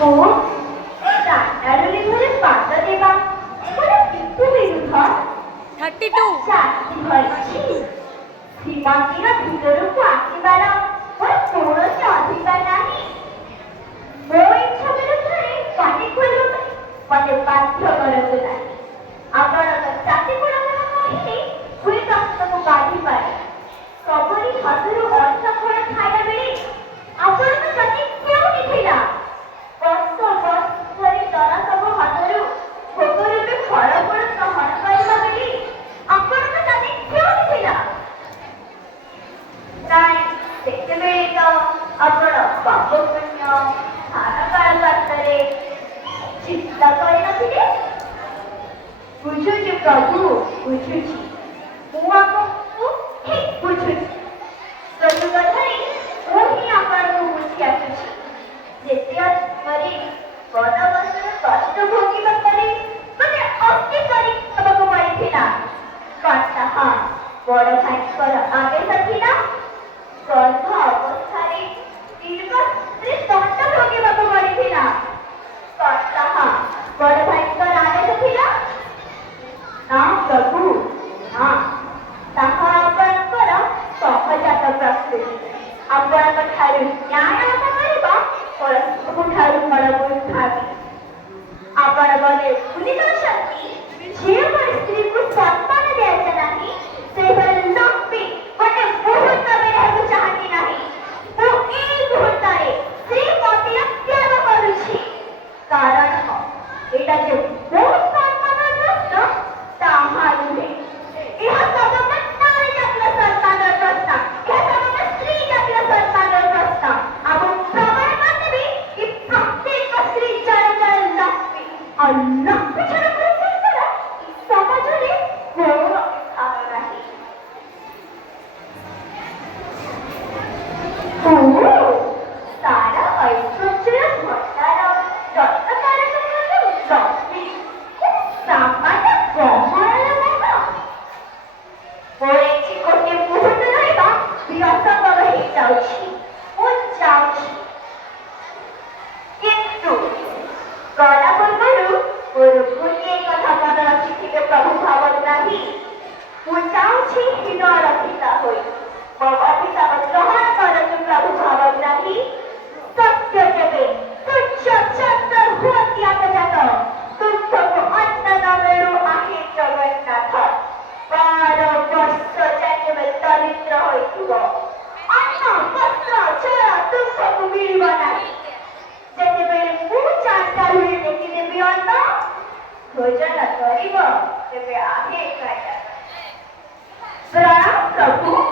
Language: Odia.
ଓ ଚାଟାଳୁରେ ଘରେ ପାଦ ଦେବା ମୋର କେତେ ବିରୁଦ୍ଧ 32 ସାଥୀ ଧରିଛି ଶ୍ରୀମନ୍ଦିର ଭିତରକୁ ଆସିବାର ମୋର କୌଣସି ଅଧିକାର ନାହିଁ। ମୋ ଇଚ୍ଛା ବିରୁଦ୍ଧରେ ପାଟି ଖୋଲିବା ପାଇଁ ମତେ ବାଧ୍ୟ କରନ୍ତୁ ନାହିଁ। ଆପଣଙ୍କ ଜାତି ଗୁଣମାନ କହିଲେ ହୁଏତ ଆପଣଙ୍କୁ ବାଧିପାରେ। ସବୁରି ହାତରୁ ଅର୍ଥ ଫଳ ଖାଇବା ବେଳେ ଆପଣଙ୍କ ଜାତି କେଉଁଠି ଥିଲା? ବର୍ଷ ବର୍ଷ ଧରି ଦର ସବୁ ହାତରୁ ଭୋଗ ରୂପେ ଫଳ ଫଳ ଗ୍ରହଣ କରିବା ବେଳେ ଆପଣଙ୍କ ଜାତି କେଉଁଠି ଥିଲା? ନାଇଁ ସେତେବେଳେ ତ ଆପଣ ପାପ ପୁଣ୍ୟ ଧାରକାଳ ପାତ୍ରରେ ଚିନ୍ତା କରିନଥିଲେ। ବୁଝୁଛି ପ୍ରଭୁ ବୁଝୁଛି ମୁଁ ଆପଣଙ୍କୁ ଠିକ୍ ବୁଝୁଛି। ପ୍ରଭୁ କଥାରେ ମୁଁ ହିଁ ଆପଣଙ୍କୁ ବୁଝି ଆସୁଛି। ଯେତେ ଆତ୍ମରେ ବନବାସର କଷ୍ଟ ଭୋଗିବା ପରେ ମୋତେ ଅତି କରିବାକୁ ପଡ଼ିଥିଲା। ତାହା ବଡ଼ ଭାଇଙ୍କର ଆଦେଶ ଥିଲା। ଗର୍ଭ ଅବସ୍ଥାରେ ଦୀର୍ଘ ଦଣ୍ଡ ଭୋଗିବାକୁ ପଡ଼ିଥିଲା। ତାହା ବଡ଼ ଭାଇଙ୍କର ଆଦେଶ ଥିଲା। ନା ପ୍ରଭୁ ନା, ତାହା ଆପଣଙ୍କର ସହଜାତ ପ୍ରକୃତି। ଆପଣଙ୍କ ଠାରୁ ନ୍ୟାୟ ଆଶା କରିବା ମୋର ସବୁଠାରୁ ବଡ଼ ଦୁର୍ଭାଗ୍ୟ। ଆପଣ ବୋଧେ ଭୁଲି ଯାଉଛନ୍ତି ଯେଉଁଭଳି ସ୍ତ୍ରୀକୁ ସମ୍ମାନ ଦିଆଯାଏ ନାହିଁ ସେହିଭଳି ଲକ୍ଷ୍ମୀ ଗୋଟେ ମୁହୂର୍ତ୍ତ ବି ରହିବାକୁ ଚାହାନ୍ତି ନାହିଁ। ମୁଁ ଏଇ ମୁହୂର୍ତ୍ତରେ ଶ୍ରୀମନ୍ଦିର ତ୍ୟାଗ କରୁଛି। କାରଣ ଏଇଟା ଯେ ବହୁତ ସମ୍ମାନର ପ୍ରଶ୍ନ ତାହା ନୁହେଁ। ଏହା ସମଗ୍ର ନାରୀ ଜାତିର ସମ୍ମାନର ପ୍ରଶ୍ନ। ଏହା ସମଗ୍ର ସ୍ତ୍ରୀ ଜାତିର ସମ୍ମାନର ପ୍ରଶ୍ନ। ଆଉ ପ୍ରମାଣ କରିଦେବି କି ପ୍ରତ୍ୟେକ ସ୍ତ୍ରୀ ଜଣେ ଜଣେ ଲକ୍ଷ୍ମୀ। ଆଉ ଲକ୍ଷ୍ମୀ ଛଡ଼ା ପୁରୁଷଙ୍କର ଏ ସମାଜରେ କୌଣସି ସ୍ଥାନ ନାହିଁ। ତାର ଐଶ୍ୱର୍ଯ୍ୟ ଭଣ୍ଡାର ରତ୍ନକାରକ ଲକ୍ଷ୍ମୀ ସାମାନ୍ୟ ଗହଣାର ମନ। ମୋର ଏଠି ଗୋଟିଏ ମୁହୂର୍ତ୍ତ ରହିବା ବିଅସମ୍ଭବ ହେଇଯାଉଛି। ମୁଁ ଯାଉଛି, କିନ୍ତୁ ଗଲା ପୂର୍ବରୁ ମୋର ଗୋଟିଏ କଥା ମନେ ରଖିଥିବେ ପ୍ରଭୁ ଭାବନ୍ତୁ ନାହିଁ। ମୁଁ ଯାଉଛି ହୀନ ରଖିତା ହୋଇ। ମୋ ଅଭିଶାପ ଗ୍ରହଣ କରନ୍ତୁ ପ୍ରଭୁ ଭାବନ୍ତୁ ନାହିଁ। ସତ୍ୟ କେବେ ତୁଚ୍ଛ ଚନ୍ଦ୍ର ହୁଅନ୍ତି ଆଗଜାତ। ତୁମକୁ ଅନ୍ନ ନ ମିଳୁ ଆହେ ଜଗନ୍ନାଥ। 12 ବର୍ଷ ଯାଏ କେବେ ଦରିଦ୍ର ହୋଇଥିବ। ଅନ୍ନ ବସ୍ତ୍ର ଜଳ ତୁମକୁ ମିଳିବ ନାହିଁ। ଯେତେବେଳେ ମୁଁ ଚାଟାଳୁରେ ଦେଖିଦେବି ଅନ୍ନ ଭୋଜନ କରିବ ତେବେ ଆହେ ଖାଇବା। ପ୍ରଣାମ ପ୍ରଭୁ।